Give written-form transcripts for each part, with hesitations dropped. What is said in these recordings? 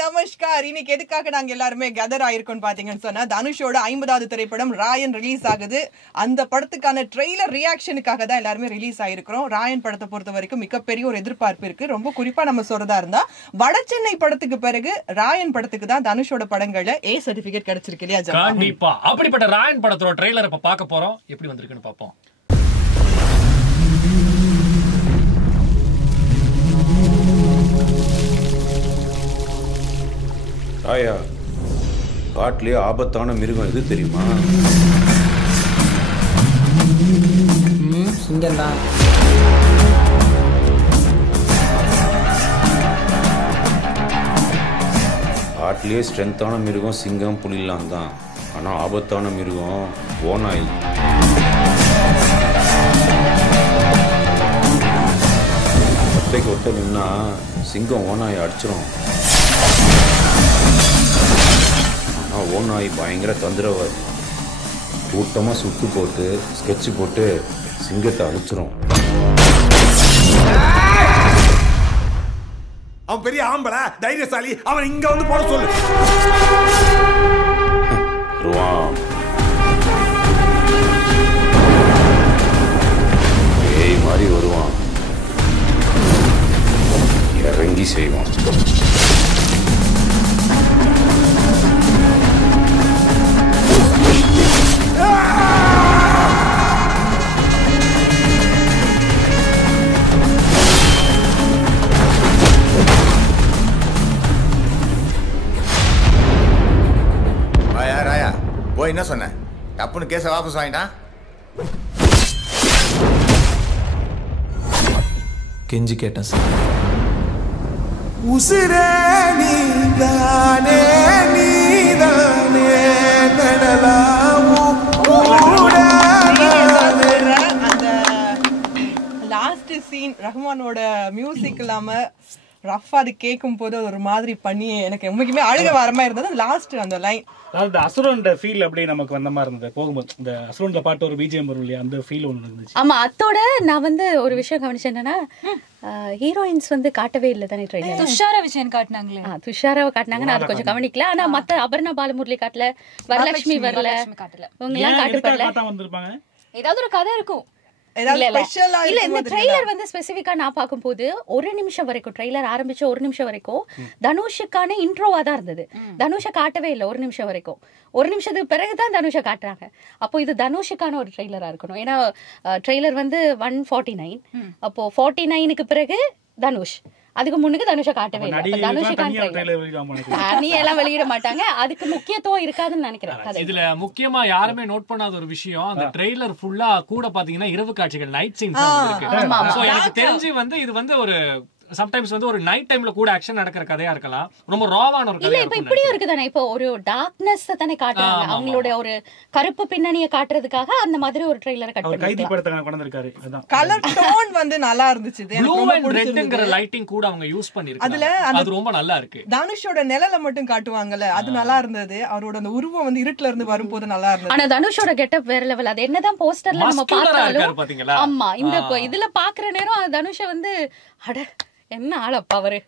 நமஸ்கார். இன்னைக்கு எதுக்காக நாங்க எல்லாருமே கெதர் ஆயிருக்கோம் பாத்தீங்கன்னு சொன்னா, தனுஷோட 50வது திரைப்படம் ராயன் ரிலீஸ் ஆகுது. அந்த படத்துக்கான ட்ரெய்லர் ரியாக்ஷனுக்காக தான் எல்லாருமே ரிலீஸ் ஆயிருக்கிறோம். ராயன் படத்தை பொறுத்த வரைக்கும் மிகப்பெரிய ஒரு எதிர்பார்ப்பு இருக்கு. ரொம்ப குறிப்பா நம்ம சொல்றதா இருந்தா, வடசென்னை படத்துக்கு பிறகு ராயன் படத்துக்கு தான் தனுஷோட படங்கள்ல ஏ சர்டிபிகேட் கிடைச்சிருக்கு இல்லையா? கண்டிப்பா. அப்படிப்பட்ட ராயன் படத்தோட ட்ரெய்லர் இப்ப பார்க்க போறோம். எப்படி வந்திருக்குன்னு பாப்போம். ஆயா, காட்டிலே ஆபத்தான மிருகம் எது தெரியுமா? சிங்கம்தான். காட்டிலே ஸ்ட்ரென்த்தான மிருகம் சிங்கம் புலிலாம் தான். ஆனால் ஆபத்தான மிருகம் ஓநாய். ஒத்தைக்கு ஒத்த நின்னா சிங்கம் ஓநாயை அடிச்சிடும். ஆனால் ஓநாய் பயங்கர தந்திரவாதி. கூட்டமாக சுத்து போட்டு ஸ்கெட்சு போட்டு சிங்கத்தை அழிச்சிரும். அவன் பெரிய ஆம்பளை, தைரியசாலி. அவன் இங்க வந்து போட சொல்லு. ஏய் மாதிரி வருவான், இறங்கி செய்வான். போய் என்ன சொன்ன? தப்புன்னு கேஸ வாபஸ் வாங்கிட்டான். கெஞ்சி கேட்டேன் சார். உசிரே நீதானே நீதானே நடலாமும் அந்த லாஸ்ட் சீன் ரஹ்மானோட மியூசிக் இல்லாம ரஃபா அது கேட்கும் போது ஒரு மாதிரி பண்ணி எனக்கு உண்மைக்குமே அழுக வரமா இருந்தது. லாஸ்ட் அந்த லைன், அதாவது அசுரன் ஃபீல் அப்படி நமக்கு வந்த மாதிரி இருந்தது. போகும்போது இந்த அசுரன் பாட்டு ஒரு பிஜிஎம் வரும் இல்லையா, அந்த ஃபீல் ஒன்று இருந்துச்சு. ஆமா, அத்தோட நான் ஒரு விஷயம் கவனிச்சேன். என்னன்னா, ஹீரோயின்ஸ் காட்டவே இல்லை தானே ட்ரெயிலர். துஷாரா விஜயன் காட்டினாங்களே, துஷாராவை காட்டினாங்க. நான் அது கொஞ்சம் கவனிக்கல. ஆனா மத்த அபர்ணா பாலமுரளி காட்டல, வரலட்சுமி வரல, இவங்க எல்லாம் காட்டப்படல. வந்திருப்பாங்க. ஏதாவது ஒரு கதை இருக்கும். இல்ல, இந்த ட்ரெய்லர் ஸ்பெசிபிக்கா நான் பார்க்கும்போது ஒரு நிமிஷம் வரைக்கும், ட்ரெய்லர் ஆரம்பிச்ச ஒரு நிமிஷம் வரைக்கும் தனுஷுக்கான இன்ட்ரோவா தான் இருந்தது. தனுஷை காட்டவே இல்லை ஒரு நிமிஷம் வரைக்கும். ஒரு நிமிஷத்துக்கு பிறகுதான் தனுஷை காட்டுறாங்க. அப்போ இது தனுஷுக்கான ஒரு ட்ரெய்லரா இருக்கணும். ஏன்னா ட்ரெய்லர் 149, அப்போ 49க்கு பிறகு தனுஷ், அதுக்கு முன்னுக்கு தனுஷை காட்டவே இல்லை. தனி எல்லாம் வெளியிட மாட்டாங்க. அதுக்கு முக்கியத்துவம் இருக்காதுன்னு நினைக்கிறேன். இதுல முக்கியமா யாருமே நோட் பண்ணாத ஒரு விஷயம், அந்த ட்ரெய்லர் ஃபுல்லா கூட பாத்தீங்கன்னா இரவு காட்சிகள், நைட் சீன்ஸ் இருக்கு. எனக்கு தெரிஞ்சு இது ஒரு சம்டைம்ஸ் ஒரு நைட் டைம்ல கூட ஆக்ஷன் நடக்கிற கதையா இருக்கலாம். ரொம்ப ராவான ஒரு கதை. இப்ப இப்படியும் இருக்குதானே, இப்போ ஒரு டார்க்னஸ் தானே காட்டுறாங்க. அவங்களோட ஒரு கருப்பு பின்னணியை காட்டுறதுக்காக அந்த மாதிரி ஒரு ட்ரெய்லர் கட் பண்ணி கைதி படத்தை கொண்டு வந்திருக்காரு. அதான் கலர் டோன் நல்லா இருந்துச்சு. ப்ளூ அண்ட் ரெட்ங்கற லைட்டிங் கூட அவங்க யூஸ் பண்ணிருக்காங்க. அது ரொம்ப நல்லா இருக்கு. தனுஷோட நிழலை மட்டும் காட்டுவாங்கல, அது நல்லா இருந்தது. அவரோட அந்த உருவம் இருட்டுல இருந்து வரும்போது நல்லா இருந்தது. ஆனா தனுஷோட கெட்டப் வேற லெவல். அது என்னதான் போஸ்டர்ல நம்ம பார்த்தாலும், ஆமா, இந்த இதுல பாக்குற நேரம் தனுஷ அட என்ன ஆளப்பா அவரு.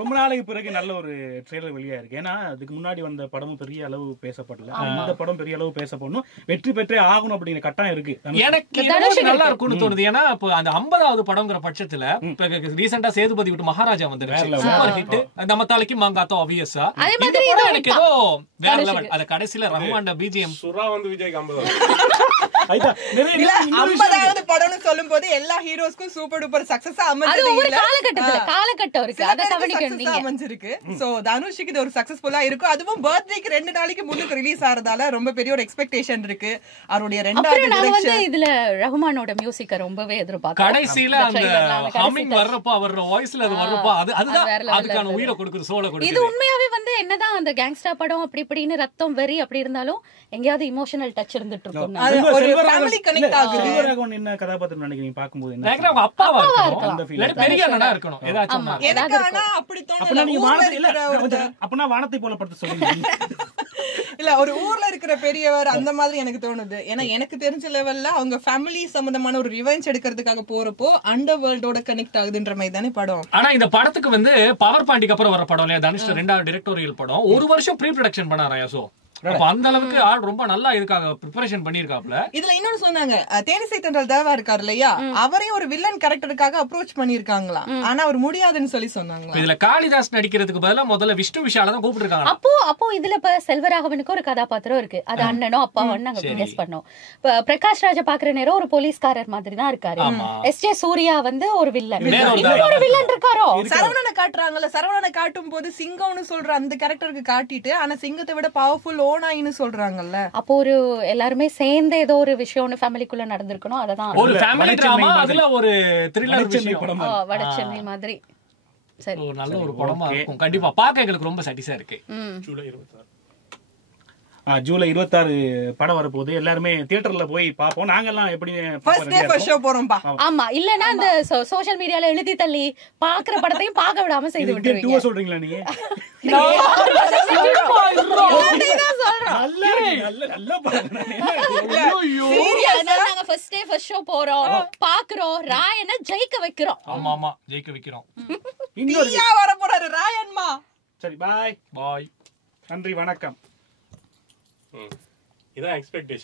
ரொம்ப நாளைக்கு பிறகு நல்ல ஒரு ட்ரெய்லர் வெளியா இருக்கு. ஏன்னா அதுக்கு முன்னாடி வந்த படமும் பெரிய அளவு பேசப்படல. இந்த படம் பெரிய அளவு பேசப்படணும், வெற்றி பெற்றே ஆகணும் அப்படிங்கிற கட்டாயம் இருக்கு. எனக்கு நல்லா இருக்கும்னு தோணுது. ஏன்னா இப்போ அந்த 50வது படம்ங்கிற பட்சத்துல ரீசெண்டா சேதுபதி விட்டு மகாராஜா வந்துருச்சு, சூப்பர் ஹிட். நம்ம தலைக்கு மாங்காத்தோ ஆப்வியஸா. எனக்கு ஏதோ வேற லெவல். அது கடைசியில ரஹ்மான் பிஜிஎம் சுறா விஜய் 50வது படம்னு சொல்லும் போது எல்லா ஹீரோஸ்க்கும் சூப்பர் டூப்பர் சக்சஸா அமைஞ்சிருக்கு. சோ தனுஷுக்கு இது ஒரு சக்சஸ்ஃபுல்லா இருக்கும். அதுவும் பர்த்டேக்கு 2 நாளைக்கு முன்னுக்கு ரிலீஸ் ஆறதால ரொம்ப பெரிய ஒரு எக்ஸ்பெக்டேஷன் இருக்கு. அவருடைய ரெண்டாவது இதுல ரஹ்மானோட மியூசிக்க ரொம்பவே எதிர்பார்க்கிறேன். கடைசில அந்த ஹம்மிங் வர்றப்ப அவரோட வாய்ஸ்ல அது வர்றப்ப அதுதான் அதுக்கான உயிரை கொடுக்குது, சோலை கொடுக்குது. இது உண்மையாவே என்னதான் அந்த கேங்ஸ்டர் படம் அப்படி இப்படின்னு ரத்தம் வெறி அப்படி இருந்தாலும் எங்கயாவது இமோஷனல் டச் இருந்துட்டு இருக்கும். ஃபேமிலி கனெக்ட் ஆகுது. செல்வராகவன் என்ன கதாபாத்திரம் நினைக்கிறீங்க பாக்கும்போது? எனக்கு அவங்க அப்பாவா இருக்கணும், இல்ல பெரிய அண்ணனா இருக்கணும். ஏதாச்சும் ஆனா அப்படி தோணல. அப்பனா வானத்தை போல படத்தை சொல்லுங்க. இல்ல ஒரு ஊர்ல இருக்கிற பெரியவர் அந்த மாதிரி எனக்கு தோணுது. ஏன்னா எனக்கு தெரிஞ்ச லெவல்ல அவங்க ஃபேமிலி சம்பந்தமான ஒரு ரிவெஞ்ச் எடுக்கிறதுக்காக போறப்போ அண்டர் வேர்ல்டோட கனெக்ட் ஆகுதுன்ற மாதிரி தானே படம். ஆனா இந்த படத்துக்கு வந்து பவர் பாண்டிக்கு அப்புறம் வர படம் இல்லையா, தனுஷ் 2வது டைரக்டோரியல் படம், ஒரு வருஷம் ப்ரீ ப்ரொடக்ஷன் பண்ணாரா. சோ அப்ப அந்த அளவுக்கு ஆள் ரொம்ப நல்லா இதுக்காக ப்ரிப்பரேஷன் பண்ணிருக்காப்ல. இதுல இன்னொன்னு சொன்னாங்க, தேனிசை தென்றல் தேவா இருக்காரு இல்லையா, அவரையும் ஒரு வில்லன் கேரக்டருக்காக அப்ரோச் பண்ணிருக்காங்களா, ஆனா அவர் முடியாதுன்னு சொல்லி சொன்னாங்க. இதுல காளிதாஸ் நடிக்கிறதுக்கு பதிலா முதல்ல விஷ்ணு விஷால தான் கூப்பிட்டுருக்காங்க. அப்போ இதுல இப்ப செல்வராகவனுக்கு ஒரு கதாபாத்திரம் இருக்கு, அது அண்ணனோ அப்பாவோ நாங்க கெஸ் பண்ணோம். பிரகாஷ் ராஜ பாக்குற நேரம் ஒரு போலீஸ்காரர் மாதிரி தான் இருக்காரு. எஸ்.ஜே. சூர்யா வந்து ஒரு வில்லன், ஒரு வில்லன் இருக்காரோ. சரவணனை காட்டுறாங்கல்ல, சரவணனை காட்டும் போது சிங்கம்னு சொல்ற அந்த கேரக்டருக்கு காட்டிட்டு ஆனா சிங்கத்தை விட பவர்ஃபுல் ஓனாயின்னு சொல்றாங்கல்ல. அப்போ ஒரு எல்லாருமே சேர்ந்து ஏதோ ஒரு விஷயம் ஃபேமிலிக்குள்ள நடந்திருக்கணும். அததான் ஒரு ஃபேமிலி டிராமா, அதுல ஒரு த்ரில்லர் விஷயம், வடச்சென்னை மாதிரி. சரி, ஒரு நல்ல ஒரு படமா இருக்கும். கண்டிப்பா பார்க்க எங்களுக்கு ரொம்ப சாட்டிஸ்ஃபை இருக்கு. ஜூலை 26 படம் வரப்போகுது. எல்லாருமே தியேட்டர்ல போய் பாப்போம். நாங்கெல்லாம் எப்படி ஃபர்ஸ்ட் டே ஃபர்ஸ்ட் ஷோ போறோம்ப்பா. ஆமா, இல்லனா அந்த சோஷியல் மீடியால எழுதி தள்ளி பாக்குற படத்தையும் பார்க்க விடாம செய்து விட்டுருவீங்க. சொல்றீங்களா நீங்க? நாங்க ஃபர்ஸ்ட் டே ஃபர்ஸ்ட் ஷோ போறோம், பாக்குறோம், ராயனை ஜெயிக்க வைக்கிறோம். ஆமா ஆமா, ஜெயிக்க வைக்கிறோம். இந்தியா வர போறாரு ராயன்மா. சரி, பாய் பாய், நன்றி, வணக்கம். இதான் எக்ஸ்பெக்டேஷன்.